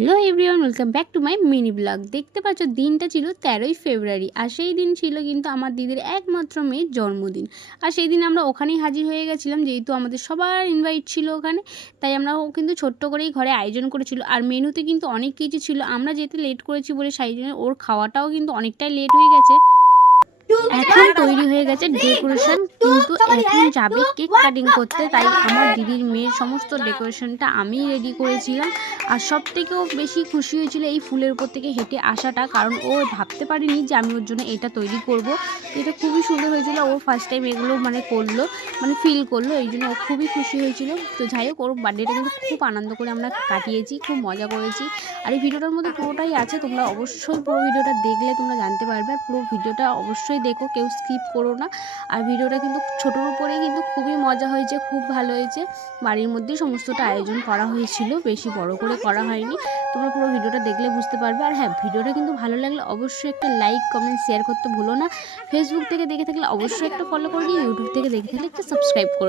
Hello everyone, welcome back to my mini blog. দেখতে পাচ্ছ দিনটা ছিল 13ই ফেব্রুয়ারি, আর সেই দিন ছিল কিন্তু আমার দিদির একমাত্র মেয়ের জন্মদিন। আর সেই দিন আমরা ওখানেই হাজির হয়ে গেছিলাম, যেহেতু আমাদের সবার ইনভাইট ছিল ওখানে, তাই আমরা কিন্তু ছোট্ট করেই ঘরে আয়োজন করেছিল। আর মেনুতে কিন্তু অনেক কিছু ছিল। আমরা যেতে লেট করেছি বলে সেই জন্য ওর খাওয়াটাও কিন্তু অনেকটাই লেট হয়ে গেছে। এখন তৈরি হয়ে গেছে ডেকোরেশন, কিন্তু এখন যাবে কেক কাটিং করতে। তাই আমার দিদির মেয়ের সমস্ত ডেকোরেশনটা আমিই রেডি করেছিলাম। আর সব থেকেও বেশি খুশি হয়েছিল এই ফুলের উপর থেকে হেঁটে আসাটা, কারণ ও ভাবতে পারিনি যে আমি ওর জন্য এটা তৈরি করব। এটা খুবই সুন্দর হয়েছিল। ও ফার্স্ট টাইম এগুলো করলো, ফিল করলো, এই জন্য ও খুবই খুশি হয়েছিল। তো যাই হোক, ওর বার্থডেটা কিন্তু খুব আনন্দ করে আমরা কাটিয়েছি, খুব মজা করেছি। আর এই ভিডিওটার মধ্যে পুরোটাই আছে, তোমরা অবশ্যই পুরো ভিডিওটা দেখলে তোমরা জানতে পারবে। আর পুরো ভিডিওটা অবশ্যই দেখো, কেউ স্কিপ করো না। আর ভিডিওটা কিন্তু ছোটোর উপরেই কিন্তু খুবই মজা হয়েছে, খুব ভালো হয়েছে। বাড়ির মধ্যেই সমস্তটা আয়োজন করা হয়েছিল, বেশি বড় করে করা হয়নি। তোমরা পুরো ভিডিওটা দেখলে বুঝতে পারবে। আর হ্যাঁ, ভিডিওটা কিন্তু ভালো লাগলে অবশ্যই একটা লাইক, কমেন্ট, শেয়ার করতে ভুলো না। ফেসবুক থেকে দেখে থাকলে অবশ্যই একটা ফলো করে দিও, ইউটিউব থেকে দেখে থাকলে একটা সাবস্ক্রাইব করো।